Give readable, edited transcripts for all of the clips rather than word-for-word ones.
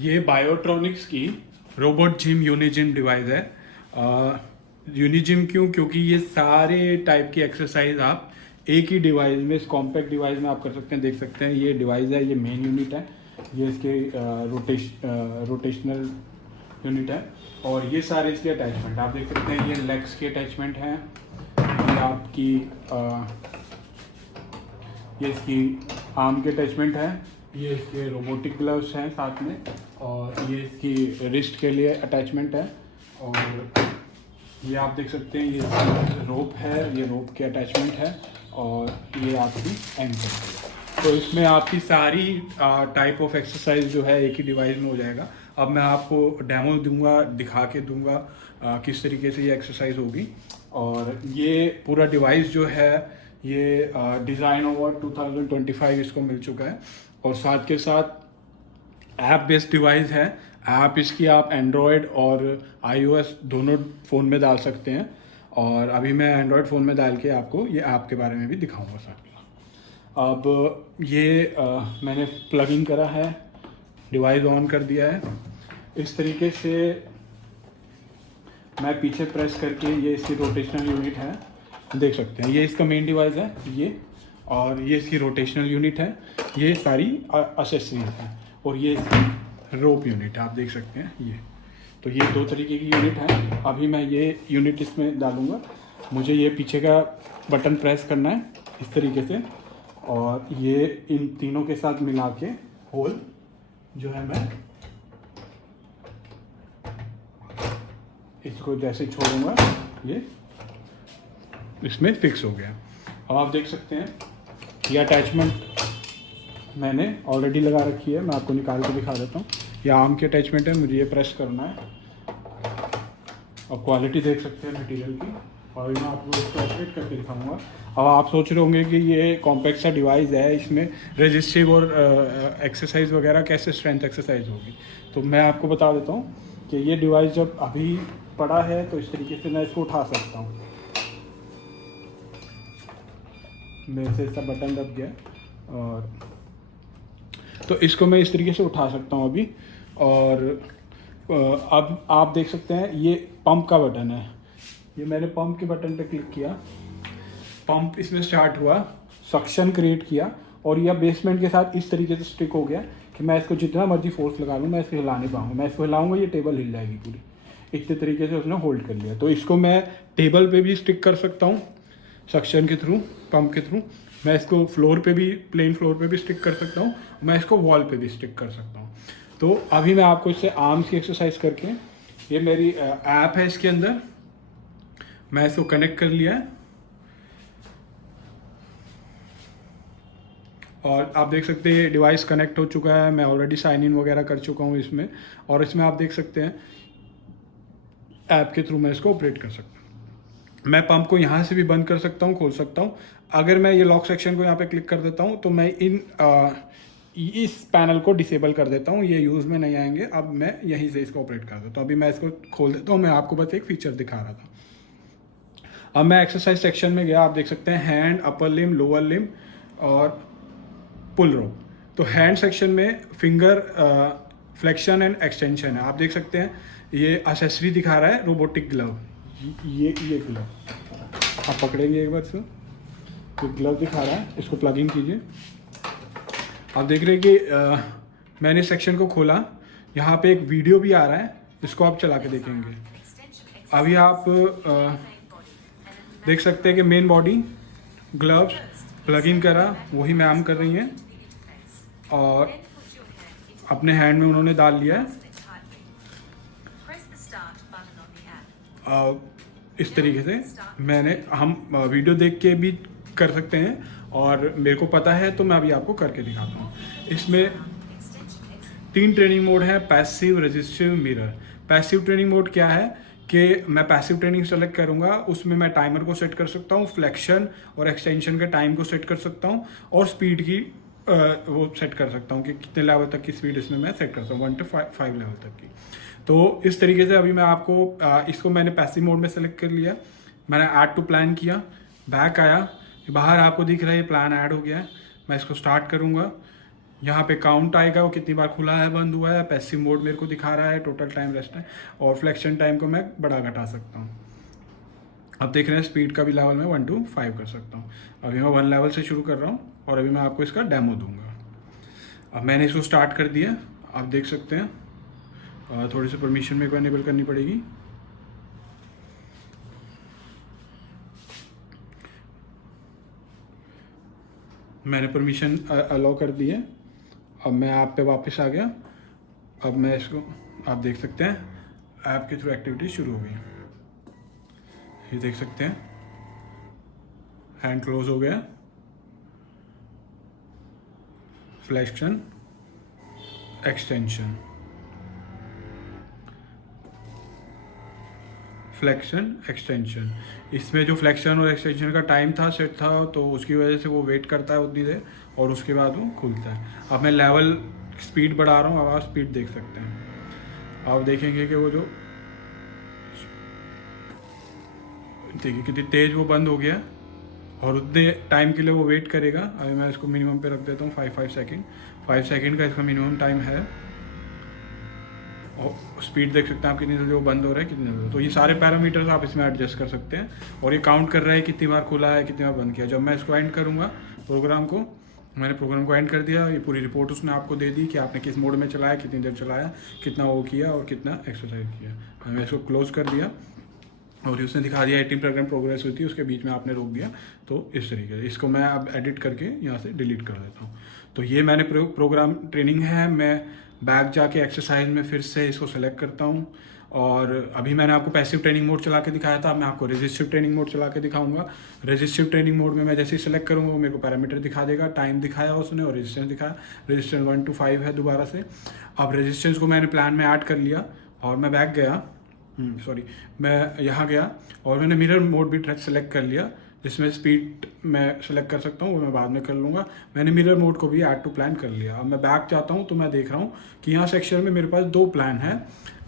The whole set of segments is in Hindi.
ये बायोट्रॉनिक्स की रोबोट जिम यूनिजिम डिवाइस है। यूनिजिम क्यों? क्योंकि ये सारे टाइप की एक्सरसाइज आप एक ही डिवाइस में, इस कॉम्पैक्ट डिवाइस में आप कर सकते हैं। देख सकते हैं ये डिवाइस है, ये मेन यूनिट है, ये इसके रोटेशनल यूनिट है, और ये सारे इसके अटैचमेंट आप देख सकते हैं। ये लेग्स के अटैचमेंट हैं, ये आपकी ये इसकी आर्म के अटैचमेंट है, ये इसके रोबोटिक ग्लव्स हैं साथ में, और ये इसकी रिस्ट के लिए अटैचमेंट है, और ये आप देख सकते हैं ये रोप है, ये रोप के अटैचमेंट है, और ये आपकी एंकर है। तो इसमें आपकी सारी टाइप ऑफ एक्सरसाइज जो है एक ही डिवाइस में हो जाएगा। अब मैं आपको डेमो दूंगा, दिखा के दूंगा किस तरीके से ये एक्सरसाइज होगी। और ये पूरा डिवाइस जो है ये डिज़ाइन अवार्ड 2025 इसको मिल चुका है, और साथ के साथ ऐप बेस्ड डिवाइस है। ऐप इसकी आप एंड्रॉयड और iOS दोनों फ़ोन में डाल सकते हैं, और अभी मैं एंड्रॉयड फ़ोन में डाल के आपको ये ऐप के बारे में भी दिखाऊंगा साथ में। अब ये मैंने प्लग इन करा है, डिवाइस ऑन कर दिया है। इस तरीके से मैं पीछे प्रेस करके, ये इसकी रोटेशनल यूनिट है, देख सकते हैं ये इसका मेन डिवाइस है ये, और ये इसकी रोटेशनल यूनिट है, ये सारी एक्सेसरीज हैं, और ये इसकी रोप यूनिट है, आप देख सकते हैं ये। तो ये दो तरीके की यूनिट है। अभी मैं ये यूनिट इसमें डालूंगा, मुझे ये पीछे का बटन प्रेस करना है इस तरीके से, और ये इन तीनों के साथ मिला के होल जो है मैं इसको जैसे छोड़ूंगा ये इसमें फिक्स हो गया। अब आप देख सकते हैं ये अटैचमेंट मैंने ऑलरेडी लगा रखी है, मैं आपको निकाल के दिखा देता हूँ। ये आर्म की अटैचमेंट है, मुझे ये प्रेस करना है। अब क्वालिटी देख सकते हैं मटेरियल की, और मैं आपको इसको ऑपरेट करके दिखाऊंगा। अब आप सोच रहे होंगे कि ये कॉम्पैक्ट सा डिवाइस है, इसमें रेजिस्टिव और एक्सरसाइज वगैरह कैसे स्ट्रेंथ एक्सरसाइज होगी। तो मैं आपको बता देता हूँ कि ये डिवाइस जब अभी पड़ा है तो इस तरीके से मैं इसको उठा सकता हूँ। मेरे से इसका बटन दब गया, और तो इसको मैं इस तरीके से उठा सकता हूँ अभी। और अब आप देख सकते हैं ये पंप का बटन है, ये मैंने पंप के बटन पे क्लिक किया, पंप इसमें स्टार्ट हुआ, सक्शन क्रिएट किया, और यह बेसमेंट के साथ इस तरीके से स्टिक हो गया कि मैं इसको जितना मर्जी फोर्स लगा लूँ मैं इसको हिला नहीं पाऊँगा। मैं इसको हिलाऊंगा ये टेबल हिल जाएगी पूरी, इतने तरीके से उसने होल्ड कर लिया। तो इसको मैं टेबल पे भी स्टिक कर सकता हूँ सक्शन के थ्रू, पंप के थ्रू। मैं इसको फ्लोर पे भी, प्लेन फ्लोर पे भी स्टिक कर सकता हूँ, मैं इसको वॉल पे भी स्टिक कर सकता हूँ। तो अभी मैं आपको इससे आर्म्स की एक्सरसाइज करके, ये मेरी ऐप है इसके अंदर, मैं इसको कनेक्ट कर लिया है, और आप देख सकते हैं ये डिवाइस कनेक्ट हो चुका है। मैं ऑलरेडी साइन इन वगैरह कर चुका हूँ इसमें, और इसमें आप देख सकते हैं ऐप के थ्रू मैं इसको ऑपरेट कर सकता हूँ। मैं पंप को यहाँ से भी बंद कर सकता हूँ, खोल सकता हूँ। अगर मैं ये लॉक सेक्शन को यहाँ पे क्लिक कर देता हूँ तो मैं इस पैनल को डिसेबल कर देता हूँ, ये यूज़ में नहीं आएंगे। अब मैं यहीं से इसको ऑपरेट कर देता हूँ। अभी मैं इसको खोल देता हूँ, मैं आपको बस एक फीचर दिखा रहा था। अब मैं एक्सरसाइज सेक्शन में गया, आप देख सकते हैं हैंड, अपर लिम, लोअर लिम और पुल रोप। तो हैंड सेक्शन में फिंगर फ्लेक्शन एंड एक्सटेंशन है, आप देख सकते हैं। ये एक्सेसरी दिखा रहा है रोबोटिक ग्लव, ये ग्लव आप पकड़ेंगे एक बार से, तो ग्लव दिखा रहा है, इसको प्लग इन कीजिए। आप देख रहे हैं कि मैंने सेक्शन को खोला, यहाँ पे एक वीडियो भी आ रहा है, इसको आप चला के देखेंगे। अभी आप देख सकते हैं कि main body, gloves plug in करा, वही मैम कर रही हैं, और अपने हैंड में उन्होंने डाल लिया है। इस तरीके से हम वीडियो देख के भी कर सकते हैं, और मेरे को पता है तो मैं अभी आपको करके दिखाता हूँ। इसमें 3 ट्रेनिंग मोड है, passive, resistive, mirror. Passive training mode क्या है कि मैं पैसिव ट्रेनिंग सेलेक्ट करूँगा, उसमें मैं टाइमर को सेट कर सकता हूँ, फ्लेक्शन और एक्सटेंशन के टाइम को सेट कर सकता हूँ, और स्पीड की वो सेट कर सकता हूँ कि कितने लेवल तक की स्पीड इसमें मैं सेट कर सकता हूँ, 1 to 5 लेवल तक की। तो इस तरीके से अभी मैं आपको इसको मैंने पैसिव मोड में सेलेक्ट कर लिया, मैंने ऐड टू प्लान किया, बैक आया, बाहर आपको दिख रहा है ये प्लान ऐड हो गया है। मैं इसको स्टार्ट करूँगा, यहाँ पे काउंट आएगा वो कितनी बार खुला है, बंद हुआ है। पैसिव मोड मेरे को दिखा रहा है, टोटल टाइम रेस्ट है, और फ्लेक्शन टाइम को मैं बढ़ा घटा सकता हूँ। अब देख रहे हैं स्पीड का भी लेवल मैं 1 to 5 कर सकता हूँ। अभी मैं 1 लेवल से शुरू कर रहा हूँ और अभी मैं आपको इसका डेमो दूंगा। अब मैंने इसको स्टार्ट कर दिया, आप देख सकते हैं। थोड़ी सी परमिशन मेरे को एनेबल करनी पड़ेगी। मैंने परमिशन अलाउ कर दी है। अब मैं ऐप पे वापस आ गया। अब मैं इसको, आप देख सकते हैं ऐप के थ्रू एक्टिविटी शुरू हो गई। ये देख सकते हैं हैंड क्लोज हो गया, फ्लेक्शन, एक्सटेंशन, फ्लेक्शन, एक्सटेंशन। इसमें जो फ्लेक्शन और एक्सटेंशन का टाइम था सेट था, तो उसकी वजह से वो वेट करता है उतनी देर और उसके बाद वो खुलता है। अब मैं लेवल स्पीड बढ़ा रहा हूँ, अब आप स्पीड देख सकते हैं। आप देखेंगे कि वो जो, देखिए कितनी तेज वो बंद हो गया और उतने टाइम के लिए वो वेट करेगा। अभी मैं इसको मिनिमम पे रख देता हूँ 5 सेकेंड। 5 सेकेंड का इसका मिनिमम टाइम है। और स्पीड देख सकते हैं आप कितनी जल्दी वो बंद हो रहा है, कितनी जल्दी। तो ये सारे पैरामीटर्स आप इसमें एडजस्ट कर सकते हैं और ये काउंट कर रहा है कितनी बार खुला है, कितनी बार बंद किया। जब मैं इसको एंड करूँगा प्रोग्राम को, मैंने प्रोग्राम को एंड कर दिया, ये पूरी रिपोर्ट उसने आपको दे दी कि आपने किस मोड में चलाया, कितनी देर चलाया, कितना वो किया और कितना एक्सरसाइज किया। मैंने इसको क्लोज कर दिया और उसने दिखा दिया 18% प्रोग्रेस हुई थी, उसके बीच में आपने रोक दिया। तो इस तरीके से इसको मैं अब एडिट करके यहाँ से डिलीट कर देता हूँ। तो ये मैंने प्रोग्राम ट्रेनिंग है। मैं बैक जाके एक्सरसाइज में फिर से इसको सेलेक्ट करता हूँ और अभी मैंने आपको पैसिव ट्रेनिंग मोड चला के दिखाया था, मैं आपको रेजिस्टिव ट्रेनिंग मोड चला के दिखाऊंगा। रेजिस्टिव ट्रेनिंग मोड में मैं जैसे ही सेलेक्ट करूँगा वो मेरे को पैरामीटर दिखा देगा, टाइम दिखाया उसने और रेजिस्टेंस दिखाया। रेजिस्टेंस 1 to 5 है दोबारा से। अब रेजिस्टेंस को मैंने प्लान में ऐड कर लिया और मैं बैक गया, मैं यहाँ गया और मैंने मिरर मोड भी सेलेक्ट कर लिया, जिसमें स्पीड मैं सेलेक्ट कर सकता हूँ, वो मैं बाद में कर लूँगा। मैंने मिरर मोड को भी ऐड टू प्लान कर लिया। अब मैं बैक जाता हूँ तो मैं देख रहा हूँ कि यहाँ सेक्शन में मेरे पास 2 प्लान है।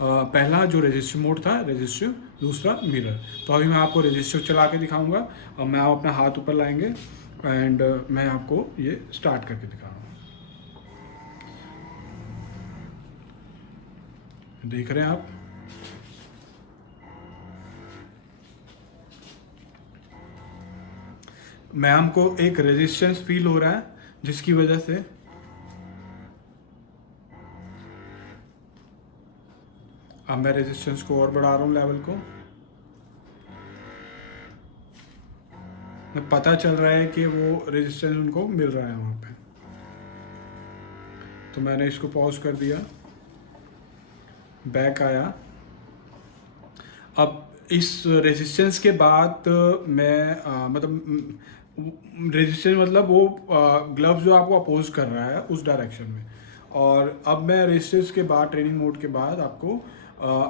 पहला जो रजिस्टिव मोड था, रजिस्टिव, दूसरा मिरर। तो अभी मैं आपको रजिस्टिव चला के दिखाऊँगा। अब मैं आप अपना हाथ ऊपर लाएंगे एंड मैं आपको ये स्टार्ट करके दिखा रहा हूँ। देख रहे हैं आप, मैम को एक रेजिस्टेंस फील हो रहा है जिसकी वजह से अब मैं रेजिस्टेंस को और बढ़ा रहा हूं, लेवल को। मैं पता चल रहा है कि वो रेजिस्टेंस उनको मिल रहा है वहां पे। तो मैंने इसको पॉज कर दिया, बैक आया। अब इस रेजिस्टेंस के बाद मैं मतलब रेजिस्टेंस मतलब वो ग्लव्स जो आपको अपोज कर रहा है उस डायरेक्शन में। और अब मैं रेजिस्टेंस के बाद, ट्रेनिंग मोड के बाद आपको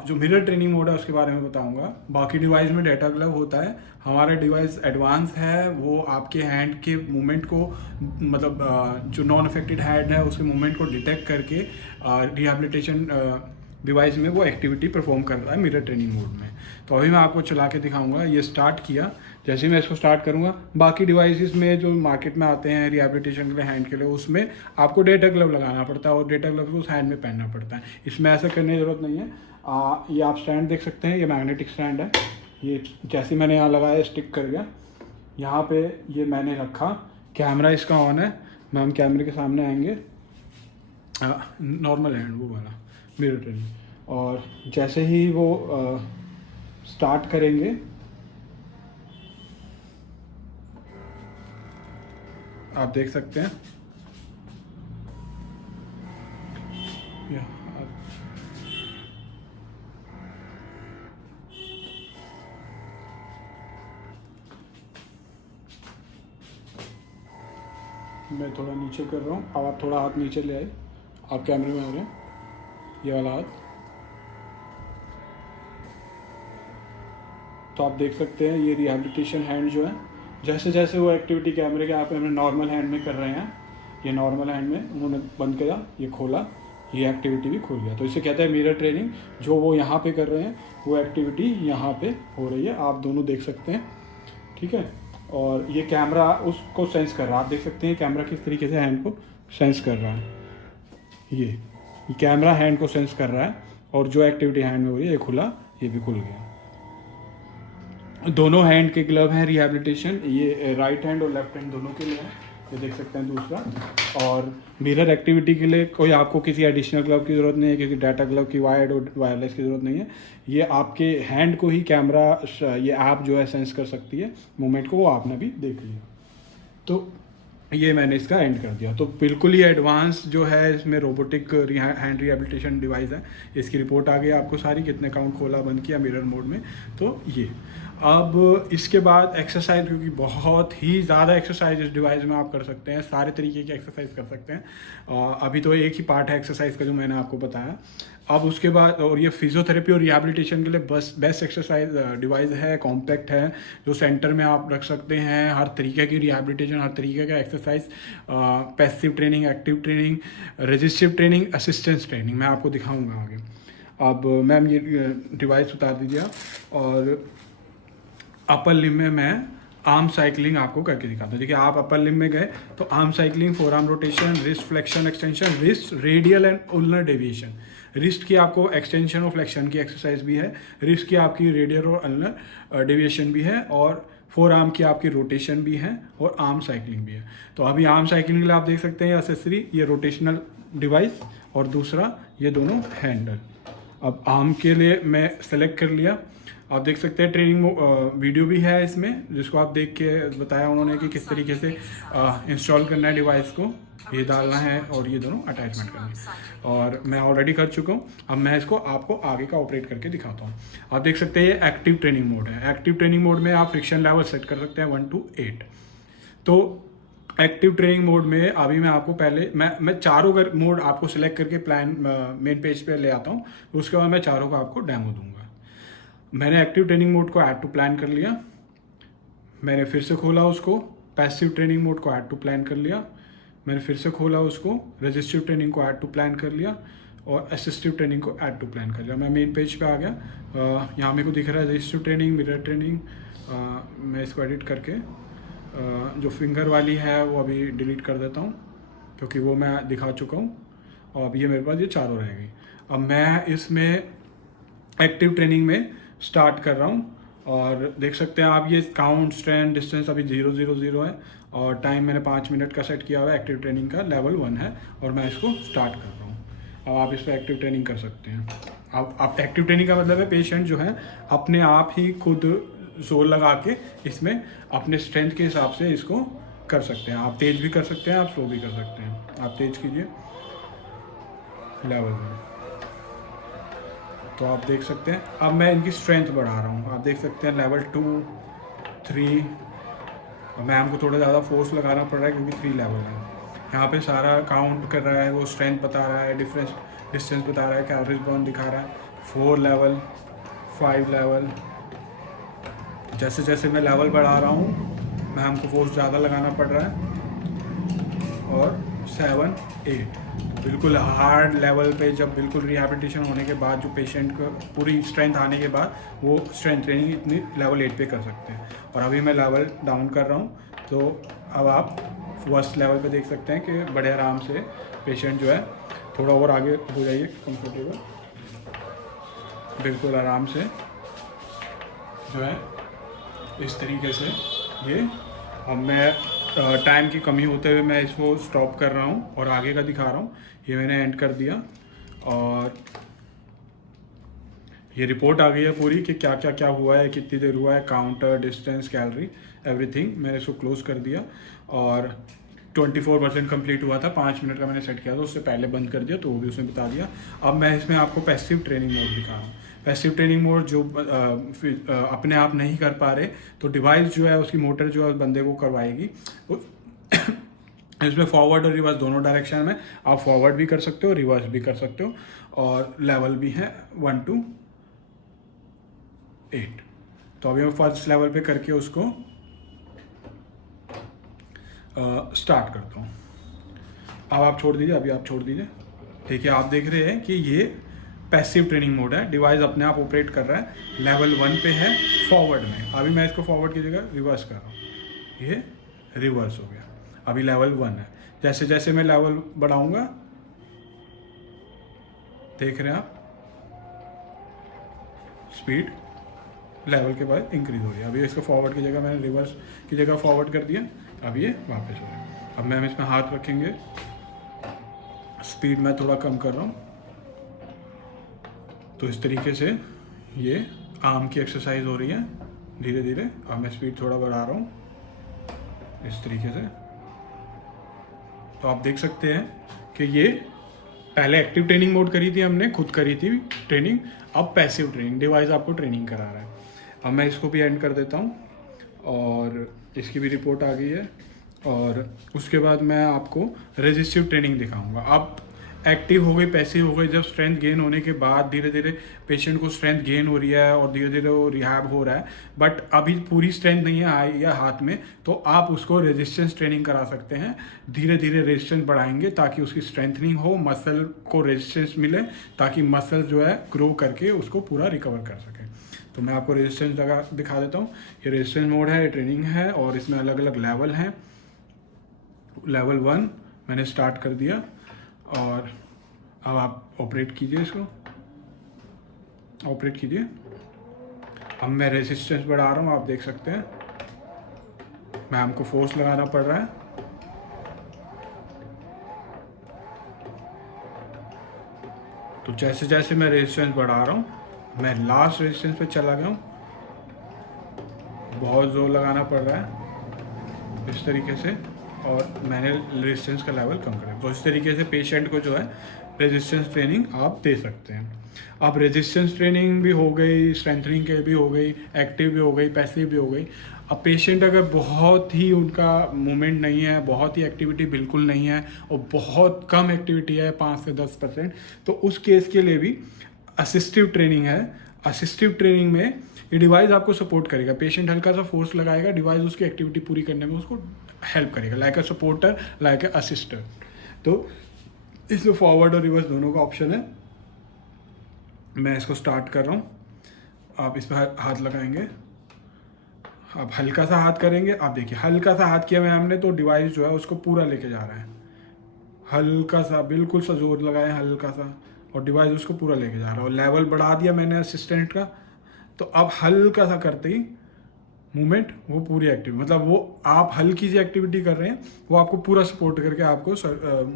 जो मिरर ट्रेनिंग मोड है उसके बारे में बताऊंगा। बाकी डिवाइस में डेटा ग्लव होता है, हमारा डिवाइस एडवांस है। वो आपके हैंड के मूवमेंट को, मतलब जो नॉन अफेक्टेड हैंड है उसके मूवमेंट को डिटेक्ट करके रिहैबिलिटेशन डिवाइस में वो एक्टिविटी परफॉर्म कर रहा है मिरर ट्रेनिंग मोड में। तो अभी मैं आपको चला के दिखाऊंगा। ये स्टार्ट किया, जैसे ही मैं इसको स्टार्ट करूंगा, बाकी डिवाइसेस में जो मार्केट में आते हैं रिहैबिलिटेशन के लिए हैंड के लिए, उसमें आपको डेटा ग्लव लगाना पड़ता है और डेटा ग्लव को उस हैंड में पहनना पड़ता है। इसमें ऐसा करने की ज़रूरत नहीं है। ये आप स्टैंड देख सकते हैं, ये मैग्नेटिक स्टैंड है। ये जैसे मैंने यहाँ लगाया स्टिक कर गया, यहाँ पे ये मैंने रखा। कैमरा इसका ऑन है, मैं हम कैमरे के सामने आएंगे। नॉर्मल हैंड वो वाला मिरर ट्रेनिंग, और जैसे ही वो स्टार्ट करेंगे आप देख सकते हैं मैं थोड़ा नीचे कर रहा हूँ। अब आप थोड़ा हाथ नीचे ले आए, आप कैमरे में आ रहे हैं, ये वाला हाथ। तो आप देख सकते हैं ये रिहैबिलिटेशन हैंड जो है, जैसे जैसे वो एक्टिविटी कैमरे के आप नॉर्मल हैंड में कर रहे हैं, ये नॉर्मल हैंड में उन्होंने बंद किया, ये खोला, ये एक्टिविटी भी खुल गया। तो इसे कहते हैं मिरर ट्रेनिंग। जो वो यहाँ पे कर रहे हैं वो एक्टिविटी यहाँ पे हो रही है, आप दोनों देख सकते हैं, ठीक है। और ये कैमरा उसको सेंस कर रहा है, आप देख सकते हैं कैमरा किस तरीके से हैंड को सेंस कर रहा है। ये कैमरा हैंड को सेंस कर रहा है और जो एक्टिविटी हैंड में हो रही है, ये खुला, ये भी खुल गया। दोनों हैंड के ग्लव हैं रिहैबिलिटेशन, ये राइट हैंड और लेफ्ट हैंड दोनों के लिए है, ये देख सकते हैं दूसरा। और मिरर एक्टिविटी के लिए कोई आपको किसी एडिशनल ग्लव की ज़रूरत नहीं है, किसी डाटा ग्लव की वायर्ड और वायरलेस की ज़रूरत नहीं है। ये आपके हैंड को ही कैमरा, ये ऐप जो है सेंस कर सकती है मूवमेंट को, वो आपने भी देख लिया। तो ये मैंने इसका एंड कर दिया। तो बिल्कुल ही एडवांस जो है इसमें रोबोटिक हैंड रिहेबिलिटेशन डिवाइस है। इसकी रिपोर्ट आ गई आपको सारी, कितने काउंट खोला बंद किया मिरर मोड में। तो ये अब इसके बाद एक्सरसाइज, क्योंकि बहुत ही ज़्यादा एक्सरसाइज इस डिवाइस में आप कर सकते हैं, सारे तरीके की एक्सरसाइज कर सकते हैं। अभी तो एक ही पार्ट है एक्सरसाइज का जो मैंने आपको बताया। अब उसके बाद, और ये फिजियोथेरेपी और रिहैबिलिटेशन के लिए बेस्ट एक्सरसाइज डिवाइस है, कॉम्पैक्ट है, जो सेंटर में आप रख सकते हैं। हर तरीके की रिहैबिलिटेशन, हर तरीके का exercise, passive training, active training, resistive training, assistance training, मैं आपको दिखाऊंगा आगे। अब मैम ये डिवाइस उतार दीजिए आप, और अपर लिम में मैं आर्म साइकिलिंग आपको करके दिखाता हूँ। देखिए आप अपर लिम में गए तो arm cycling, forearm rotation, wrist flexion extension, wrist radial and ulnar deviation. Wrist की आपको एक्सटेंशन और फ्लेक्शन की एक्सरसाइज भी है, रिस्ट की आपकी रेडियल और अल्नर डेविएशन भी है, और फोर आर्म की आपकी रोटेशन भी है, और आर्म साइकिलिंग भी है। तो अभी आर्म साइकिलिंग के लिए आप देख सकते हैं एक्सेसरी, ये रोटेशनल डिवाइस, और दूसरा ये दोनों हैंडल। अब आर्म के लिए मैं सेलेक्ट कर लिया। आप देख सकते हैं ट्रेनिंग वीडियो भी है इसमें, जिसको आप देख के बताया उन्होंने कि किस तरीके से इंस्टॉल करना है डिवाइस को, ये डालना है और ये दोनों अटैचमेंट करना है, और मैं ऑलरेडी कर चुका हूँ। अब मैं इसको आपको आगे का ऑपरेट करके दिखाता हूँ। आप देख सकते हैं ये एक्टिव ट्रेनिंग मोड है। एक्टिव ट्रेनिंग मोड में आप फ्रिक्शन लेवल सेट कर सकते हैं 1 to 8। तो एक्टिव ट्रेनिंग मोड में अभी मैं आपको पहले मैं चारों मोड आपको सिलेक्ट करके प्लान मेन पेज पे ले आता हूँ, उसके बाद मैं चारों का आपको डेमो दूंगा। मैंने एक्टिव ट्रेनिंग मोड को ऐड टू प्लान कर लिया, मैंने फिर से खोला उसको, पैसिव ट्रेनिंग मोड को ऐड टू प्लान कर लिया, मैंने फिर से खोला उसको, रजिस्टिव ट्रेनिंग को ऐड टू प्लान कर लिया, और असिस्टिव ट्रेनिंग को ऐड टू प्लान कर लिया। मैं मेन पेज पे आ गया। यहाँ मेरे को दिख रहा है रजिस्टिव ट्रेनिंग, मिरर ट्रेनिंग। मैं इसको एडिट करके जो फिंगर वाली है वो अभी डिलीट कर देता हूँ, क्योंकि वो मैं दिखा चुका हूँ, और अब ये मेरे पास ये चारों रह गई। अब मैं इसमें एक्टिव ट्रेनिंग में स्टार्ट कर रहा हूँ, और देख सकते हैं आप ये काउंट, स्ट्रेंथ, डिस्टेंस अभी 0 0 0 है, और टाइम मैंने 5 मिनट का सेट किया हुआ है। एक्टिव ट्रेनिंग का लेवल 1 है, और मैं इसको स्टार्ट कर रहा हूँ। अब आप इस पर एक्टिव ट्रेनिंग कर सकते हैं। अब आप एक्टिव ट्रेनिंग का मतलब है पेशेंट जो है अपने आप ही खुद जोर लगा के इसमें अपने स्ट्रेंथ के हिसाब से इसको कर सकते हैं। आप तेज भी कर सकते हैं, आप स्लो भी कर सकते हैं। आप तेज कीजिए लेवल 1, तो आप देख सकते हैं। अब मैं इनकी स्ट्रेंथ बढ़ा रहा हूँ, आप देख सकते हैं लेवल 2, 3। मैम को थोड़ा ज़्यादा फोर्स लगाना पड़ रहा है क्योंकि 3 लेवल है। यहाँ पे सारा काउंट कर रहा है, वो स्ट्रेंथ बता रहा है, डिस्टेंस बता रहा है, कैलोरीज बर्न दिखा रहा है। 4 लेवल, 5 लेवल। जैसे जैसे मैं लेवल बढ़ा रहा हूँ मैम को फोर्स ज़्यादा लगाना पड़ रहा है। और 7, 8 बिल्कुल हार्ड लेवल पे, जब बिल्कुल रिहैबिलिटेशन होने के बाद जो पेशेंट को पूरी स्ट्रेंथ आने के बाद वो स्ट्रेंथ ट्रेनिंग इतनी लेवल 8 पे कर सकते हैं। और अभी मैं लेवल डाउन कर रहा हूँ, तो अब आप फर्स्ट लेवल पे देख सकते हैं कि बड़े आराम से पेशेंट जो है थोड़ा और आगे हो जाइए, कंफर्टेबल, बिल्कुल आराम से जो है इस तरीके से ये। अब मैं टाइम की कमी होते हुए मैं इसको स्टॉप कर रहा हूँ और आगे का दिखा रहा हूँ। ये मैंने एंड कर दिया, और ये रिपोर्ट आ गई है पूरी कि क्या क्या क्या हुआ है, कितनी देर हुआ है, काउंटर, डिस्टेंस, कैलोरी, एवरीथिंग। मैंने इसको क्लोज कर दिया, और 24% कंप्लीट हुआ था। 5 मिनट का मैंने सेट किया था, उससे पहले बंद कर दिया, तो वो भी उसने बता दिया। अब मैं इसमें आपको पैसिव ट्रेनिंग मोड दिखा रहा हूँ। पैसिव ट्रेनिंग मोड जो अपने आप नहीं कर पा रहे, तो डिवाइस जो है उसकी मोटर जो है उस बंदे को करवाएगी। इसमें फॉरवर्ड और रिवर्स दोनों डायरेक्शन में आप फॉरवर्ड भी कर सकते हो, रिवर्स भी कर सकते हो, और लेवल भी है 1 to 8। तो अभी मैं फर्स्ट लेवल पे करके उसको स्टार्ट करता हूँ। अब आप छोड़ दीजिए, अभी आप छोड़ दीजिए। देखिए आप देख रहे हैं कि ये पैसिव ट्रेनिंग मोड है, डिवाइस अपने आप ऑपरेट कर रहा है। लेवल 1 पे है फॉरवर्ड में, अभी मैं इसको फॉरवर्ड की जगह रिवर्स कर रहा हूँ, ये रिवर्स हो गया। अभी लेवल 1 है। जैसे जैसे मैं लेवल बढ़ाऊंगा देख रहे हैं आप, स्पीड लेवल के बाद इंक्रीज हो रही है। अभी इसको फॉरवर्ड की जगह मैंने रिवर्स की जगह फॉरवर्ड कर दिया, अब ये वापस हो रहा है। अब मैम इसमें हाथ रखेंगे, स्पीड मैं थोड़ा कम कर रहा हूँ, तो इस तरीके से ये आर्म की एक्सरसाइज हो रही है धीरे धीरे। अब मैं स्पीड थोड़ा बढ़ा रहा हूँ इस तरीके से। तो आप देख सकते हैं कि ये पहले एक्टिव ट्रेनिंग मोड करी थी हमने, खुद करी थी ट्रेनिंग, अब पैसिव ट्रेनिंग, डिवाइस आपको ट्रेनिंग करा रहा है। अब मैं इसको भी एंड कर देता हूँ और इसकी भी रिपोर्ट आ गई है। और उसके बाद मैं आपको रेजिस्टिव ट्रेनिंग दिखाऊंगा। अब एक्टिव हो गई, पैसिव हो गई, जब स्ट्रेंथ गेन होने के बाद धीरे धीरे पेशेंट को स्ट्रेंथ गेन हो रही है और धीरे धीरे वो रिहैब हो रहा है, बट अभी पूरी स्ट्रेंथ नहीं है आई या हाथ में, तो आप उसको रेजिस्टेंस ट्रेनिंग करा सकते हैं। धीरे धीरे रेजिस्टेंस बढ़ाएंगे ताकि उसकी स्ट्रेंथनिंग हो, मसल को रेजिस्टेंस मिले, ताकि मसल जो है ग्रो करके उसको पूरा रिकवर कर सके। तो मैं आपको रेजिस्टेंस दिखा देता हूँ। ये रेजिस्टेंस मोड है, ये ट्रेनिंग है और इसमें अलग अलग लेवल हैं। लेवल 1 मैंने स्टार्ट कर दिया और अब आप ऑपरेट कीजिए, इसको ऑपरेट कीजिए। अब मैं रेजिस्टेंस बढ़ा रहा हूँ, आप देख सकते हैं मैं हमको फोर्स लगाना पड़ रहा है। तो जैसे जैसे मैं रेजिस्टेंस बढ़ा रहा हूँ, मैं लास्ट रेजिस्टेंस पे चला गया हूँ, बहुत जोर लगाना पड़ रहा है इस तरीके से, और मैंने रेजिस्टेंस का लेवल कम करा। तो इस तरीके से पेशेंट को जो है रेजिस्टेंस ट्रेनिंग आप दे सकते हैं। अब रेजिस्टेंस ट्रेनिंग भी हो गई, स्ट्रेंथनिंग के भी हो गई, एक्टिव भी हो गई, पैसिव भी हो गई। अब पेशेंट अगर बहुत ही उनका मूवमेंट नहीं है, बहुत ही एक्टिविटी बिल्कुल नहीं है और बहुत कम एक्टिविटी है 5 से 10%, तो उस केस के लिए भी असिस्टिव ट्रेनिंग है। असिस्टिव ट्रेनिंग में ये डिवाइस आपको सपोर्ट करेगा। पेशेंट हल्का सा फोर्स लगाएगा, डिवाइस उसकी एक्टिविटी पूरी करने में उसको हेल्प करेगा, like a supporter, like a assister. तो इसमें फॉरवर्ड और रिवर्स दोनों का ऑप्शन है। मैं इसको स्टार्ट कर रहा हूँ, आप इस पर हाथ लगाएंगे, आप हल्का सा हाथ करेंगे। आप देखिए हल्का सा हाथ किया हमने, तो डिवाइस जो है उसको पूरा लेके जा रहा है। हल्का सा, बिल्कुल सा जोर लगाए हल्का सा, और डिवाइस उसको पूरा लेके जा रहा है। और लेवल बढ़ा दिया मैंने असिस्टेंट का, तो अब हल्का सा करते ही मूवमेंट वो पूरी एक्टिव, मतलब वो आप हल्की सी एक्टिविटी कर रहे हैं, वो आपको पूरा सपोर्ट करके आपको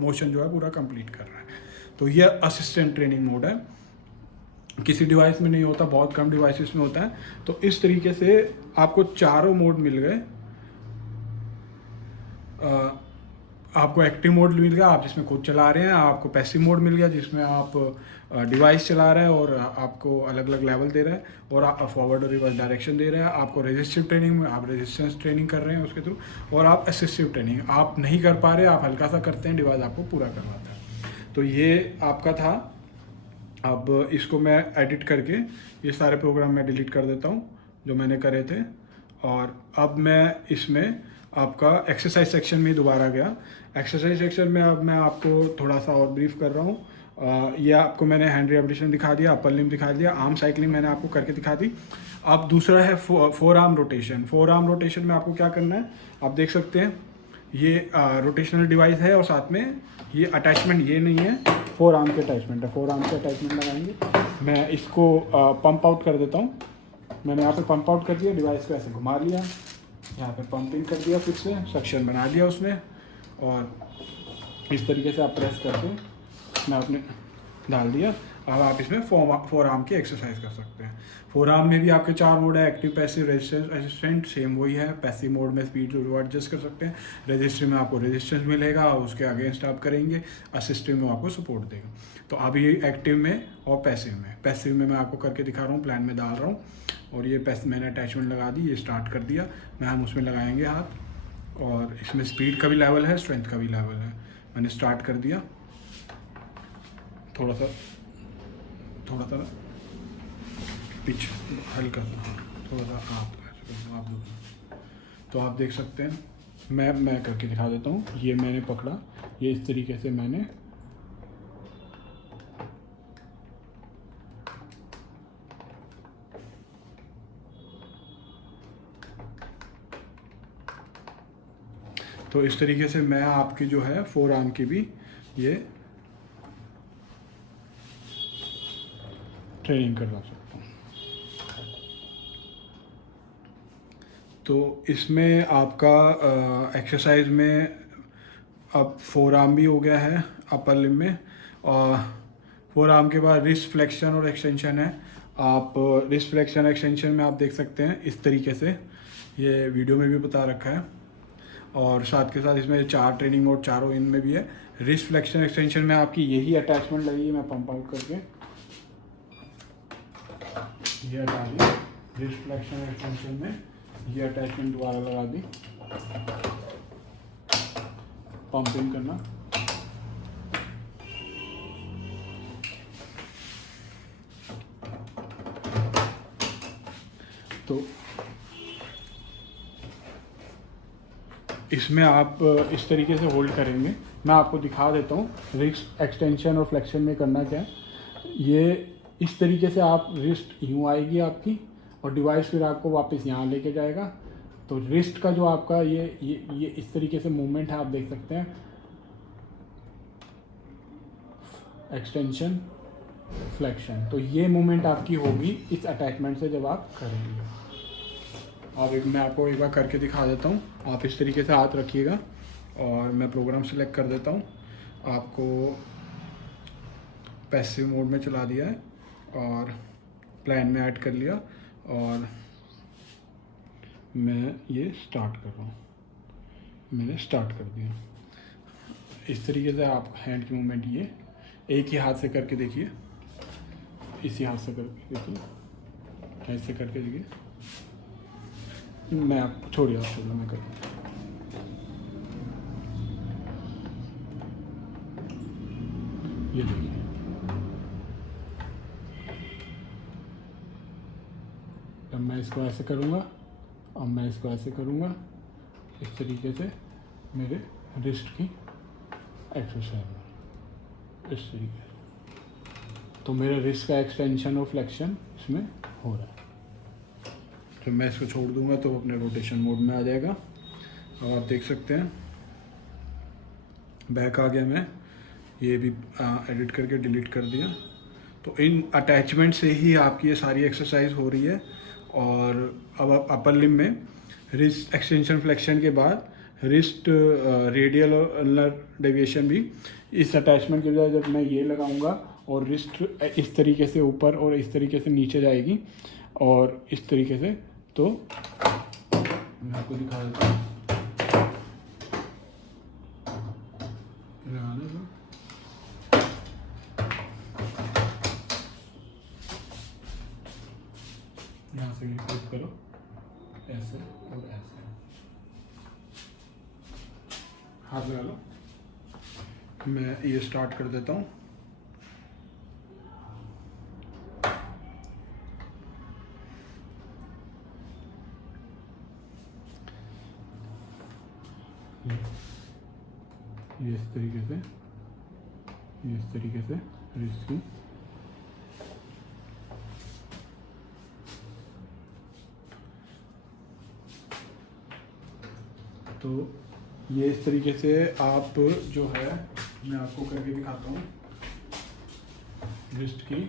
मोशन जो है पूरा कंप्लीट कर रहा है। तो ये असिस्टेंट ट्रेनिंग मोड है, किसी डिवाइस में नहीं होता, बहुत कम डिवाइसेस में होता है। तो इस तरीके से आपको चारों मोड मिल गए। आपको एक्टिव मोड मिल गया, आप जिसमें खुद चला रहे हैं, आपको पैसिव मोड मिल गया जिसमें आप डिवाइस चला रहे हैं और आपको अलग अलग लेवल दे रहा है और आप फॉरवर्ड और रिवर्स डायरेक्शन दे रहे हैं। आपको रेजिस्टिव ट्रेनिंग में आप रेजिस्टेंस ट्रेनिंग कर रहे हैं उसके थ्रू, और आप असिस्टिव ट्रेनिंग आप नहीं कर पा रहे, आप हल्का सा करते हैं, डिवाइस आपको पूरा करवाता है। तो ये आपका था। अब इसको मैं एडिट करके ये सारे प्रोग्राम मैं डिलीट कर देता हूँ जो मैंने करे थे, और अब मैं इसमें आपका एक्सरसाइज सेक्शन में दोबारा गया। एक्सरसाइज सेक्शन में अब मैं आपको थोड़ा सा और ब्रीफ कर रहा हूँ। ये आपको मैंने हैंड रिहेबिलिटेशन दिखा दिया, अपर लिम्ब दिखा दिया, आर्म साइकिलिंग मैंने आपको करके दिखा दी। अब दूसरा है four arm rotation. Four arm rotation में आपको क्या करना है, आप देख सकते हैं ये रोटेशनल डिवाइस है और साथ में ये अटैचमेंट ये नहीं है, फोर आर्म के अटैचमेंट है। फोर आर्म के अटैचमेंट लगाएंगे। मैं इसको पंप आउट कर देता हूँ। मैंने यहाँ पे पंप आउट कर दिया, डिवाइस को ऐसे घुमा लिया, यहाँ पे पंपिंग कर दिया, फिर से सक्शन बना दिया उसने, और इस तरीके से आप प्रेस करके मैं अपने डाल दिया। अब आप इसमें फोर आर्म की एक्सरसाइज कर सकते हैं। फोर आर्म में भी आपके 4 मोड है, active, passive, resistance, assistant, same वही है। पैसिव मोड में स्पीड जो एडजस्ट कर सकते हैं, रेजिस्टिव में आपको रेजिस्टेंस मिलेगा, उसके अगेंस्ट आप करेंगे, असिस्टिव में आपको सपोर्ट देगा। तो अभी एक्टिव में और पैसिव में मैं आपको करके दिखा रहा हूँ, प्लान में डाल रहा हूँ, और ये मैंने अटैचमेंट लगा दी, ये स्टार्ट कर दिया। मैं हम उसमें लगाएंगे हाथ, और इसमें स्पीड का भी लेवल है, स्ट्रेंथ का भी लेवल है। मैंने स्टार्ट कर दिया, थोड़ा सा पिच हल्का सा, थोड़ा सा आप तो आप देख सकते हैं। मैं करके दिखा देता हूँ। ये मैंने पकड़ा, ये इस तरीके से मैंने तो इस तरीके से मैं आपकी जो है फोर आर्म की भी ये ट्रेनिंग करवा सकता हूँ। तो इसमें आपका एक्सरसाइज में अब फोर आर्म भी हो गया है अपर लिम में, और फोर आर्म के बाद रिस्ट फ्लेक्शन और एक्सटेंशन है। आप रिस्ट फ्लेक्शन एक्सटेंशन में आप देख सकते हैं इस तरीके से, ये वीडियो में भी बता रखा है, और साथ के साथ इसमें 4 ट्रेनिंग मोड चारों इन में भी है। रिस्ट फ्लेक्शन एक्सटेंशन में आपकी यही अटैचमेंट लगेगी, मैं पंप आउट करके ये हटा दी। रिस्ट फ्लेक्शन एक्सटेंशन में ये अटैचमेंट दोबारा लगा दी, पंपिंग करना। तो इसमें आप इस तरीके से होल्ड करेंगे, मैं आपको दिखा देता हूँ रिस्ट एक्सटेंशन और फ्लेक्शन में करना क्या है। ये इस तरीके से आप रिस्ट यूँ आएगी आपकी, और डिवाइस फिर आपको वापस यहाँ लेके जाएगा। तो रिस्ट का जो आपका ये इस तरीके से मूवमेंट है, आप देख सकते हैं, एक्सटेंशन फ्लेक्शन। तो ये मूवमेंट आपकी होगी इस अटैचमेंट से जब आप करेंगे। अब मैं आपको एक बार करके दिखा देता हूँ। आप इस तरीके से हाथ रखिएगा, और मैं प्रोग्राम सेलेक्ट कर देता हूँ। आपको पैसिव मोड में चला दिया है और प्लान में ऐड कर लिया, और मैं ये स्टार्ट कर रहा हूँ। मैंने स्टार्ट कर दिया। इस तरीके से आप हैंड की मूवमेंट ये एक ही हाथ से करके देखिए, इसी हाथ से करके देखिए, ऐसे करके देखिए। मैं आप छोड़िए, आप छोड़िए, मैं करता हूँ। ये देखिए, अब मैं इसको ऐसे करूँगा, अब मैं इसको ऐसे करूँगा। इस तरीके से मेरे रिस्ट की एक्सरसाइज इस तरीके से, तो मेरे रिस्ट का एक्सटेंशन और फ्लेक्शन इसमें हो रहा है। जब मैं इसको छोड़ दूंगा तो अपने रोटेशन मोड में आ जाएगा। अब आप देख सकते हैं बैक आ गया, मैं ये भी एडिट करके डिलीट कर दिया। तो इन अटैचमेंट से ही आपकी ये सारी एक्सरसाइज हो रही है। और अब आप अपर लिम में रिस्ट एक्सटेंशन फ्लेक्शन के बाद रिस्ट रेडियल और अल्नर डेविएशन भी इस अटैचमेंट के लिए, जब मैं ये लगाऊंगा और रिस्ट इस तरीके से ऊपर और इस तरीके से नीचे जाएगी और इस तरीके से, तो मैं आपको दिखा देता हूँ। यहाँ से क्लिक करो, ऐसे और ऐसे हाथ लगा लो। मैं ये स्टार्ट कर देता हूँ। ये इस तरीके से, ये इस तरीके से रिस्ट की तो ये इस तरीके से आप जो है, मैं आपको करके दिखाता हूँ रिस्ट की।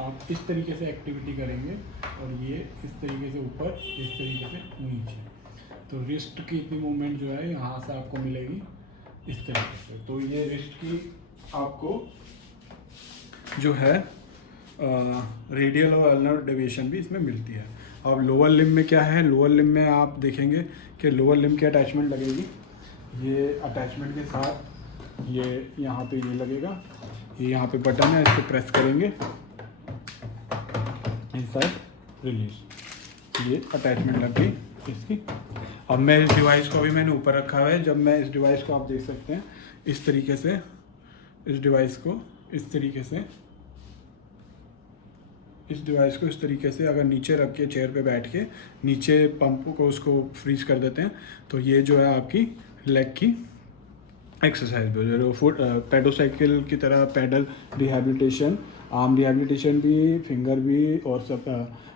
आप इस तरीके से एक्टिविटी करेंगे और ये इस तरीके से ऊपर, इस तरीके से नीचे, तो रिस्ट की इतनी मूवमेंट जो है यहाँ से आपको मिलेगी इस तरीके से। तो ये रिस्ट की आपको जो है रेडियल और अल्नर डेविएशन भी इसमें मिलती है। अब लोअर लिम में क्या है, लोअर लिम में आप देखेंगे कि लोअर लिम की अटैचमेंट लगेगी। ये अटैचमेंट के साथ ये यहाँ पे ये लगेगा, ये यहाँ पे बटन है, इसको प्रेस करेंगे, इनसाइड रिलीज, ये अटैचमेंट लग गई इसकी। अब मैं इस डिवाइस को, अभी मैंने ऊपर रखा हुआ है, जब मैं इस डिवाइस को, आप देख सकते हैं इस तरीके से, इस डिवाइस को इस तरीके से, इस डिवाइस को इस तरीके से अगर नीचे रख के चेयर पे बैठ के नीचे पंप को उसको फ्रीज कर देते हैं, तो ये जो है आपकी लेग की एक्सरसाइज भी, फुट पेडोसाइकिल की तरह पैडल रिहैबिलिटेशन, आर्म रिहैबिलिटेशन भी, फिंगर भी और सब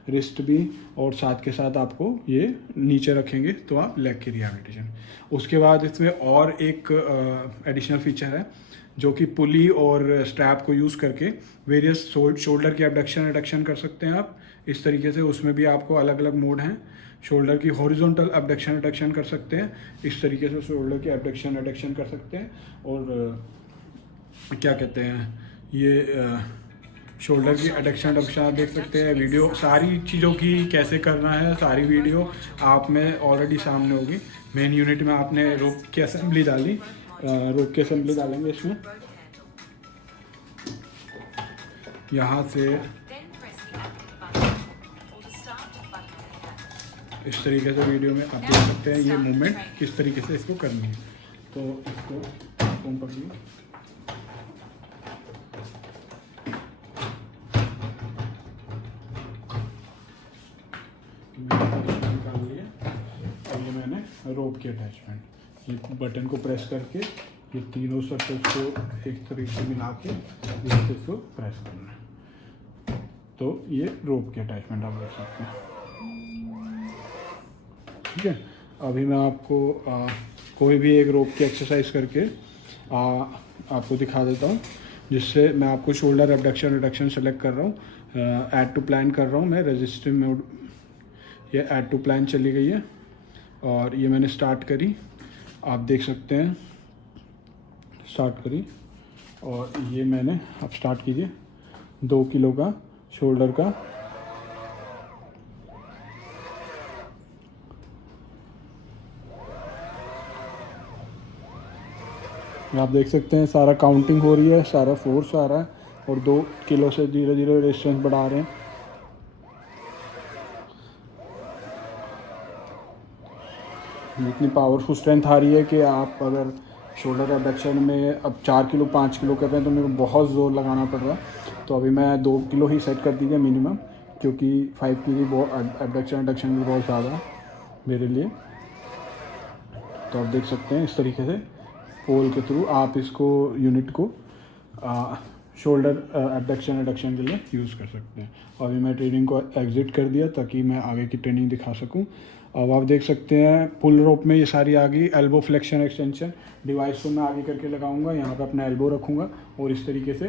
रिस्ट भी, और साथ के साथ आपको ये नीचे रखेंगे तो आप लेग की रिहैबिलिटेशन। उसके बाद इसमें और एक एडिशनल फीचर है जो कि पुली और स्ट्रैप को यूज़ करके वेरियस शोल्डर की एबडक्शन एडक्शन कर सकते हैं आप इस तरीके से। उसमें भी आपको अलग अलग मोड हैं। शोल्डर की हॉरिजॉन्टल एबडक्शन एडक्शन कर सकते हैं, इस तरीके से शोल्डर की एबडक्शन एडक्शन कर सकते हैं। और क्या कहते हैं ये शोल्डर की एडक्शन एडक्शन आप देख सकते हैं। वीडियो सारी चीज़ों की कैसे करना है सारी वीडियो आप में ऑलरेडी सामने होगी। मेन यूनिट में आपने रोप की असेंबली डाली, रोप की असेंबली डालेंगे इसमें। यहाँ से इस तरीके से वीडियो में आप देख सकते हैं ये मूवमेंट किस तरीके से इसको करनी है। तो इसको फोन पकड़िए, निकाल लिए। और ये मैंने रोप की अटैचमेंट, ये बटन को प्रेस करके ये तीनों सर्कल्स को एक तरीके से मिला के इसको प्रेस करना है। तो ये रोप की अटैचमेंट आप देख सकते हैं। ठीक है, अभी मैं आपको कोई भी एक रोप की एक्सरसाइज करके आपको दिखा देता हूँ, जिससे मैं आपको शोल्डर एबडक्शन रिडक्शन सेलेक्ट कर रहा हूँ। ऐड टू प्लान कर रहा हूँ मैं रेजिस्टिव मोड। ये ऐड टू प्लान चली गई है और ये मैंने स्टार्ट करी, आप देख सकते हैं स्टार्ट करी। और ये मैंने अब स्टार्ट कीजिए 2 किलो का शोल्डर का। आप देख सकते हैं सारा काउंटिंग हो रही है, सारा फोर्स आ रहा है और 2 किलो से धीरे धीरे रेजिस्टेंस बढ़ा रहे हैं। इतनी पावरफुल स्ट्रेंथ आ रही है कि आप अगर शोल्डर एबडक्शन में अब 4 किलो 5 किलो कर रहे हैं तो मेरे को बहुत ज़ोर लगाना पड़ रहा है। तो अभी मैं 2 किलो ही सेट कर दीजिए मिनिमम, क्योंकि 5 की भी बहुत एबडक्शन एडक्शन भी बहुत ज़्यादा है मेरे लिए। तो आप देख सकते हैं इस तरीके से पोल के थ्रू आप इसको यूनिट को शोल्डर एबडक्शन एडक्शन के लिए यूज़ कर सकते हैं। और अभी मैं ट्रेनिंग को एग्जिट कर दिया ताकि मैं आगे की ट्रेनिंग दिखा सकूं। अब आप देख सकते हैं पुल रोप में ये सारी आ गई। एल्बो फ्लेक्शन एक्सटेंशन डिवाइस को मैं आगे करके लगाऊंगा, यहाँ पे अपना एल्बो रखूँगा और इस तरीके से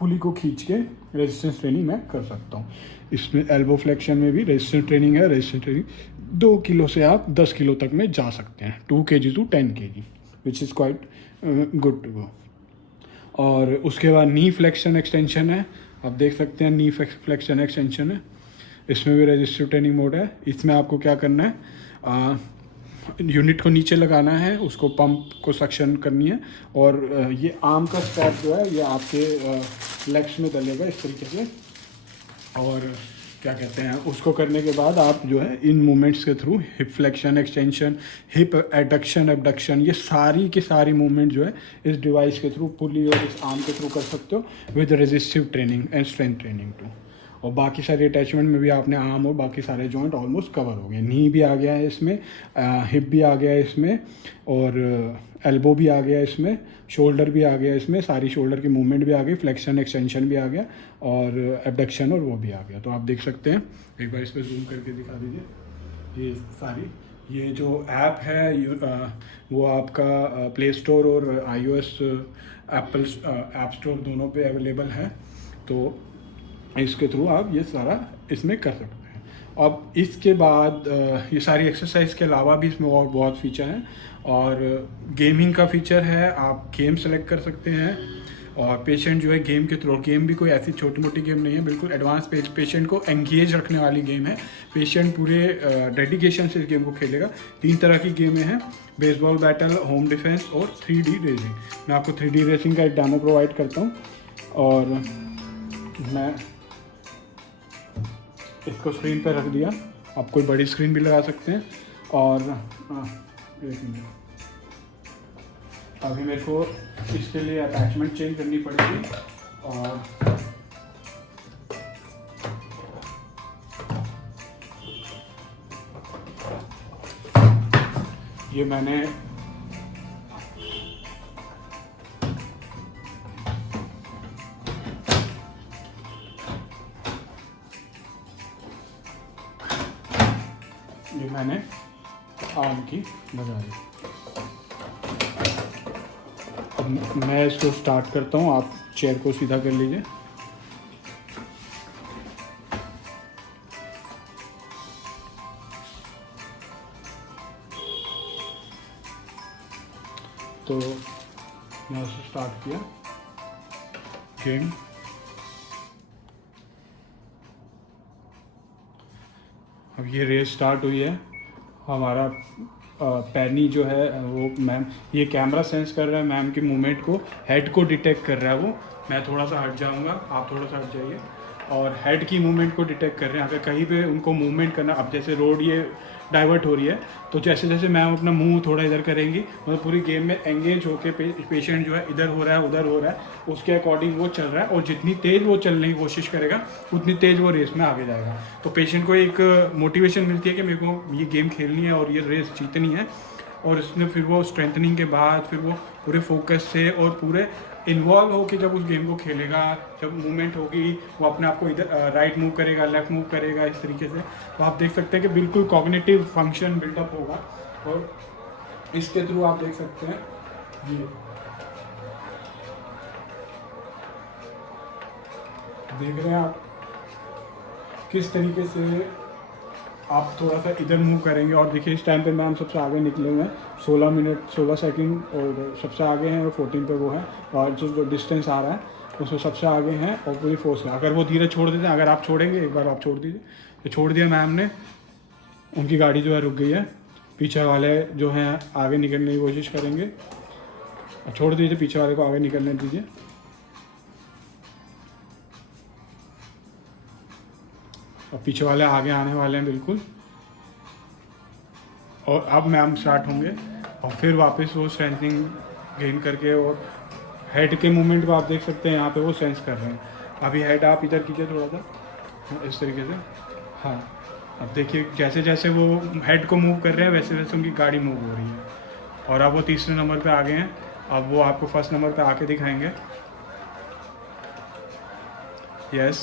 पुली को खींच के रेजिस्टेंस ट्रेनिंग मैं कर सकता हूँ। इसमें एल्बो फ्लेक्शन में भी रेजिस्टेंस ट्रेनिंग है। रेजिस्टेंस ट्रेनिंग 2 किलो से आप 10 किलो तक में जा सकते हैं, 2 kg to 10 kg, which is quite good to go. और उसके बाद नी फ्लेक्शन एक्सटेंशन है, आप देख सकते हैं नी फ्लेक्शन एक्सटेंशन है। इसमें भी रेजिस्टिव ट्रेनिंग मोड है। इसमें आपको क्या करना है, यूनिट को नीचे लगाना है, उसको पंप को सक्शन करनी है और ये आर्म का स्ट्रैप जो है ये आपके लेग्स में डलेगा इस तरीके से। और क्या कहते हैं उसको करने के बाद आप जो है इन मूवमेंट्स के through hip flexion extension, hip adduction abduction, ये सारी की सारी मूवमेंट जो है इस डिवाइस के थ्रू पुली और इस आर्म के थ्रू कर सकते हो with resistive training and strength training too. और बाकी सारी अटैचमेंट में भी आपने आर्म और बाकी सारे जॉइंट ऑलमोस्ट कवर हो गए। नी भी आ गया है इसमें, हिप भी आ गया है इसमें, और एल्बो भी आ गया है इसमें, शोल्डर भी आ गया है इसमें, सारी शोल्डर की मूवमेंट भी आ गई, फ्लेक्शन एक्सटेंशन भी आ गया और एबडक्शन और वो भी आ गया। तो आप देख सकते हैं, एक बार इस पर जूम करके दिखा दीजिए। ये सारी ये जो ऐप है वो आपका प्ले स्टोर और iOS एप्पल ऐप स्टोर दोनों पे अवेलेबल है। तो इसके थ्रू आप ये सारा इसमें कर सकते हैं। अब इसके बाद ये सारी एक्सरसाइज के अलावा भी इसमें और बहुत फीचर हैं। और गेमिंग का फीचर है, आप गेम सेलेक्ट कर सकते हैं और पेशेंट जो है गेम के थ्रू, गेम भी कोई ऐसी छोटी मोटी गेम नहीं है, बिल्कुल एडवांस पेशेंट को एंगेज रखने वाली गेम है। पेशेंट पूरे डेडिकेशन से इस गेम को खेलेगा। 3 तरह की गेमें हैं, बेसबॉल बैटल, होम डिफेंस और 3D रेसिंग। मैं आपको 3D रेसिंग का एक डेमो प्रोवाइड करता हूँ और मैं इसको स्क्रीन पर रख दिया। आप कोई बड़ी स्क्रीन भी लगा सकते हैं। और अभी मेरे को इसके लिए अटैचमेंट चेंज करनी पड़ेगी और ये मैंने ये मैंने आम की लगाई। अब मैं इसको स्टार्ट करता हूँ, आप चेयर को सीधा कर लीजिए। तो यहाँ से स्टार्ट किया गेम। अब ये रेस स्टार्ट हुई है। हमारा पैनी जो है वो मैम, ये कैमरा सेंस कर रहा है मैम की मूवमेंट को, हेड को डिटेक्ट कर रहा है वो। मैं थोड़ा सा हट जाऊंगा, आप थोड़ा सा हट जाइए। और हेड की मूवमेंट को डिटेक्ट कर रहे हैं। अगर कहीं पे उनको मूवमेंट करना, अब जैसे रोड ये डाइवर्ट हो रही है, तो जैसे जैसे मैम अपना मुंह थोड़ा इधर करेंगी, मतलब पूरी गेम में एंगेज होकर पेशेंट जो है इधर हो रहा है उधर हो रहा है, उसके अकॉर्डिंग वो चल रहा है। और जितनी तेज़ वो चलने की कोशिश करेगा उतनी तेज़ वो रेस में आगे जाएगा। तो पेशेंट को एक मोटिवेशन मिलती है कि मेरे को ये गेम खेलनी है और ये रेस जीतनी है। और इसमें फिर वो स्ट्रेंथनिंग के बाद फिर वो पूरे फोकस से और पूरे इन्वॉल्व हो कि जब उस गेम को खेलेगा, जब मूवमेंट होगी, वो अपने आप को इधर राइट मूव करेगा, लेफ्ट मूव करेगा, इस तरीके से। तो आप देख सकते हैं कि बिल्कुल कॉग्निटिव फंक्शन बिल्डअप होगा। और इसके थ्रू आप देख सकते हैं ये देख रहे हैं आप किस तरीके से आप थोड़ा सा इधर मूव करेंगे। और देखिए इस टाइम पे मैम सबसे आगे निकले हुए हैं, 16 मिनट 16 सेकंड और सबसे आगे हैं, और 14 पे वो है। और जो डिस्टेंस आ रहा है उसमें सबसे आगे हैं और पूरी फोर्स है। अगर वो धीरे छोड़ देते हैं, अगर आप छोड़ेंगे, एक बार आप छोड़ दीजिए, तो छोड़ दिया मैम ने, उनकी गाड़ी जो है रुक गई है। पीछे वाले जो हैं आगे निकलने की कोशिश करेंगे, छोड़ दीजिए, पीछे वाले को आगे निकलने दीजिए। और पीछे वाले आगे आने वाले हैं बिल्कुल। और अब मैम स्टार्ट होंगे और फिर वापस वो स्ट्रेंथनिंग गेन करके, और हेड के मूवमेंट को आप देख सकते हैं यहाँ पे वो सेंस कर रहे हैं। अभी हेड आप इधर कीजिए थोड़ा सा, इस तरीके से। हाँ, अब देखिए जैसे जैसे वो हेड को मूव कर रहे हैं वैसे वैसे उनकी गाड़ी मूव हो रही है। और अब वो तीसरे नंबर पे आ गए हैं। अब वो आपको फर्स्ट नंबर पे आके दिखाएंगे। Yes,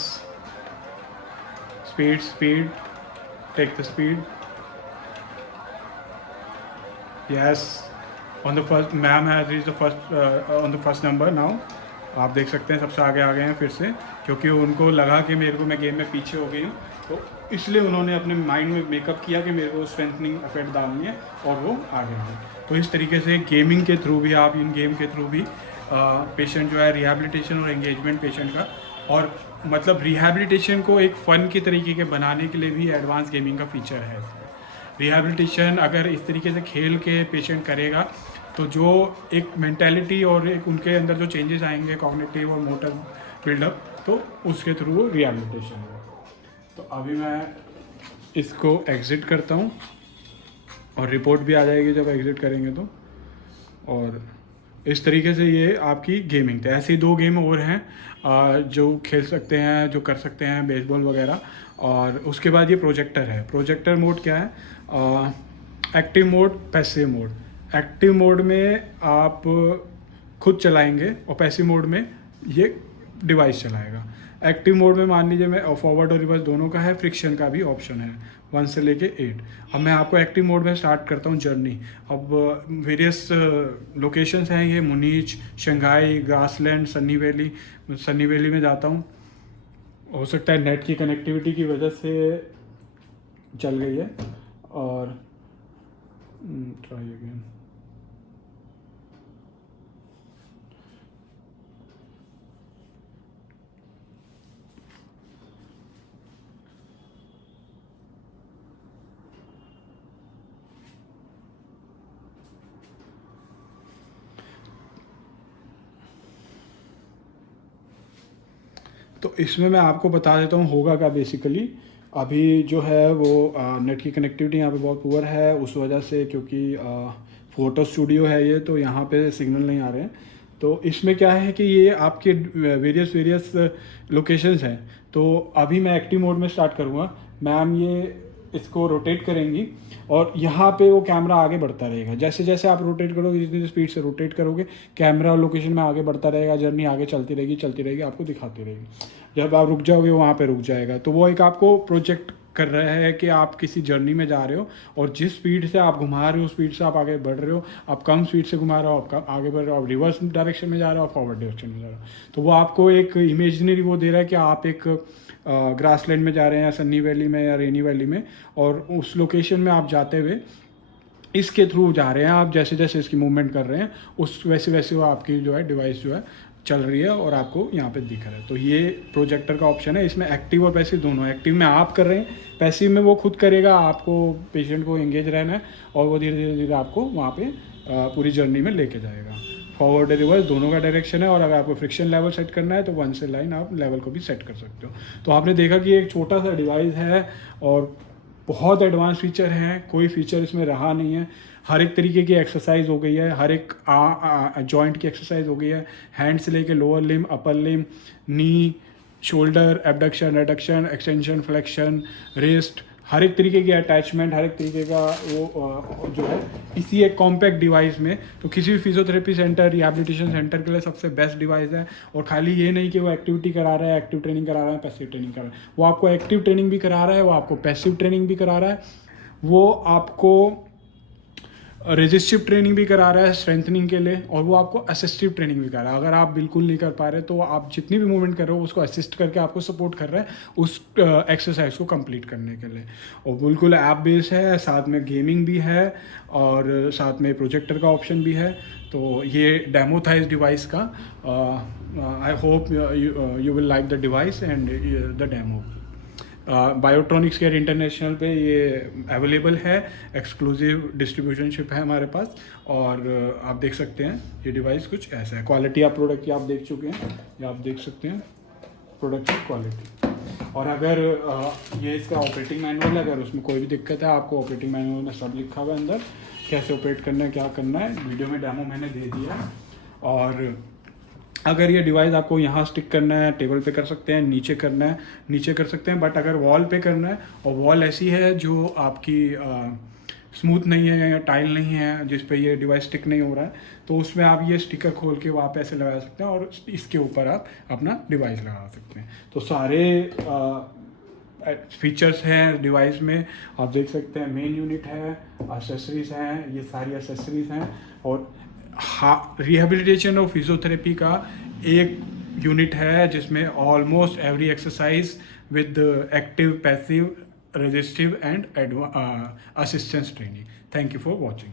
speed speed, take the speed. Yes, on the first, ma'am has reached the first on the first number now. आप देख सकते हैं सबसे आगे आ गए हैं फिर से, क्योंकि उनको लगा कि मेरे को, मैं गेम में पीछे हो गई हूँ, तो इसलिए उन्होंने अपने माइंड में मेकअप किया कि मेरे को स्ट्रेंथनिंग इफेक्ट डालनी है, और वो आगे हैं। तो इस तरीके से गेमिंग के थ्रू भी, आप इन गेम के थ्रू भी पेशेंट जो है रिहैबिलिटेशन और एंगेजमेंट पेशेंट का, और मतलब रिहैबिलिटेशन को एक फ़न के तरीके के बनाने के लिए भी एडवांस गेमिंग का फीचर है। रिहैबिलिटेशन अगर इस तरीके से खेल के पेशेंट करेगा, तो जो एक मेंटालिटी और एक उनके अंदर जो चेंजेस आएंगे कॉग्निटिव और मोटर बिल्डअप, तो उसके थ्रू वो रिहैबिलिटेशन है। तो अभी मैं इसको एग्ज़िट करता हूँ और रिपोर्ट भी आ जाएगी जब एग्ज़िट करेंगे तो। और इस तरीके से ये आपकी गेमिंग थे। ऐसी 2 गेम और हैं जो खेल सकते हैं, जो कर सकते हैं, बेसबॉल वगैरह। और उसके बाद ये प्रोजेक्टर है। प्रोजेक्टर मोड क्या है? Active mode, passive mode. Active mode में आप खुद चलाएंगे और पैसिव मोड में ये डिवाइस चलाएगा। एक्टिव मोड में मान लीजिए मैं फॉरवर्ड और रिवर्स दोनों का है, फ्रिक्शन का भी ऑप्शन है 1 से लेके 8। अब मैं आपको एक्टिव मोड में स्टार्ट करता हूँ जर्नी। अब वेरियस लोकेशंस हैं ये, मुनीच, शंघाई, ग्रासलैंड, सनी वैली में जाता हूँ। हो सकता है नेट की कनेक्टिविटी की वजह से चल गई है। और ट्राई अगेन। तो इसमें मैं आपको बता देता हूँ होगा क्या बेसिकली। अभी जो है वो नेट की कनेक्टिविटी यहाँ पे बहुत पुअर है, उस वजह से, क्योंकि फ़ोटो स्टूडियो है ये, तो यहाँ पे सिग्नल नहीं आ रहे हैं। तो इसमें क्या है कि ये आपके वेरियस लोकेशंस हैं। तो अभी मैं एक्टिव मोड में स्टार्ट करूँगा। मैम ये इसको रोटेट करेंगी और यहाँ पे वो कैमरा आगे बढ़ता रहेगा। जैसे जैसे आप रोटेट करोगे, जितनी स्पीड से रोटेट करोगे, कैमरा और लोकेशन में आगे बढ़ता रहेगा, जर्नी आगे चलती रहेगी, आपको दिखाती रहेगी। जब आप रुक जाओगे वहाँ पे रुक जाएगा। तो वो एक आपको प्रोजेक्ट कर रहा है कि आप किसी जर्नी में जा रहे हो और जिस स्पीड से आप घुमा रहे हो उस स्पीड से आप आगे बढ़ रहे हो, आप कम स्पीड से घुमा रहे हो, आप आगे बढ़ रहे हो, आप रिवर्स डायरेक्शन में जा रहे हो, आप फॉरवर्ड डायरेक्शन में जा रहे हो, तो वो आपको एक इमेजिनरी वो दे रहा है कि आप एक ग्रासलैंड में जा रहे हैं या सन्नी वैली में या रेनी वैली में, और उस लोकेशन में आप जाते हुए इसके थ्रू जा रहे हैं, आप जैसे जैसे इसकी मूवमेंट कर रहे हैं उस वैसे वैसे वो आपकी जो है डिवाइस जो है चल रही है और आपको यहाँ पे दिख रहा है। तो ये प्रोजेक्टर का ऑप्शन है, इसमें एक्टिव और पैसिव दोनों। एक्टिव में आप कर रहे हैं, पैसिव में वो खुद करेगा, आपको पेशेंट को एंगेज रहना है और वो धीरे धीरे धीरे आपको वहाँ पे पूरी जर्नी में लेके जाएगा। फॉरवर्ड रिवर्स दोनों का डायरेक्शन है, और अगर आपको फ्रिक्शन लेवल सेट करना है तो 1 से लाइन आप लेवल को भी सेट कर सकते हो। तो आपने देखा कि एक छोटा सा डिवाइस है और बहुत एडवांस फीचर हैं, कोई फीचर इसमें रहा नहीं है। हर एक तरीके की एक्सरसाइज हो गई है, हर एक जॉइंट की एक्सरसाइज हो गई है, हैंड से लेके lower limb, upper limb, knee, shoulder, abduction, adduction, extension, flexion, wrist, हर एक तरीके की अटैचमेंट, हर एक तरीके का वो जो है इसी एक कॉम्पैक्ट डिवाइस में। तो किसी भी फिजियोथेरेपी सेंटर, रिहैबिलिटेशन सेंटर के लिए सबसे बेस्ट डिवाइस है। और खाली ये नहीं कि वो एक्टिविटी करा रहा है, एक्टिव ट्रेनिंग करा रहा है, पैसिव ट्रेनिंग करा रहा है, वो आपको एक्टिव ट्रेनिंग भी करा रहा है, वो आपको पैसिव ट्रेनिंग भी करा रहा है, वो आपको रेजिस्टिव ट्रेनिंग भी करा रहा है स्ट्रेंथनिंग के लिए, और वो आपको असिस्टिव ट्रेनिंग भी करा रहा है। अगर आप बिल्कुल नहीं कर पा रहे तो आप जितनी भी मूवमेंट कर रहे हो उसको असिस्ट करके आपको सपोर्ट कर रहा है उस एक्सरसाइज को कंप्लीट करने के लिए। और बिल्कुल ऐप बेस्ड है, साथ में गेमिंग भी है और साथ में प्रोजेक्टर का ऑप्शन भी है। तो ये डेमो था इस डिवाइस का। I hope you will like the device and the demo. Biotronics care international पे ये अवेलेबल है, एक्सक्लूसिव डिस्ट्रीब्यूशनशिप है हमारे पास। और आप देख सकते हैं ये डिवाइस कुछ ऐसा है। क्वालिटी आप प्रोडक्ट की आप देख चुके हैं, ये आप देख सकते हैं प्रोडक्ट की क्वालिटी। और अगर ये इसका ऑपरेटिंग मैनुअल है, अगर उसमें कोई भी दिक्कत है आपको ऑपरेटिंग मैनुअल में सब लिखा हुआ है अंदर, कैसे ऑपरेट करना है, क्या करना है। वीडियो में डेमो मैंने दे दिया है। और अगर ये डिवाइस आपको यहाँ स्टिक करना है, टेबल पे कर सकते हैं, नीचे करना है नीचे कर सकते हैं, बट अगर वॉल पे करना है और वॉल ऐसी है जो आपकी स्मूथ नहीं है या टाइल नहीं है जिस पे ये डिवाइस स्टिक नहीं हो रहा है, तो उसमें आप ये स्टिकर खोल के वहाँ पे ऐसे लगा सकते हैं और इसके ऊपर आप अपना डिवाइस लगा सकते हैं। तो सारे फीचर्स हैं डिवाइस में, आप देख सकते हैं। मेन यूनिट है, एसेसरीज हैं, ये सारी एसेसरीज हैं। और रिहैबिलिटेशन और फिजियोथेरेपी का एक यूनिट है जिसमें almost every exercise with active, passive, resistive and assistance training. Thank you for watching.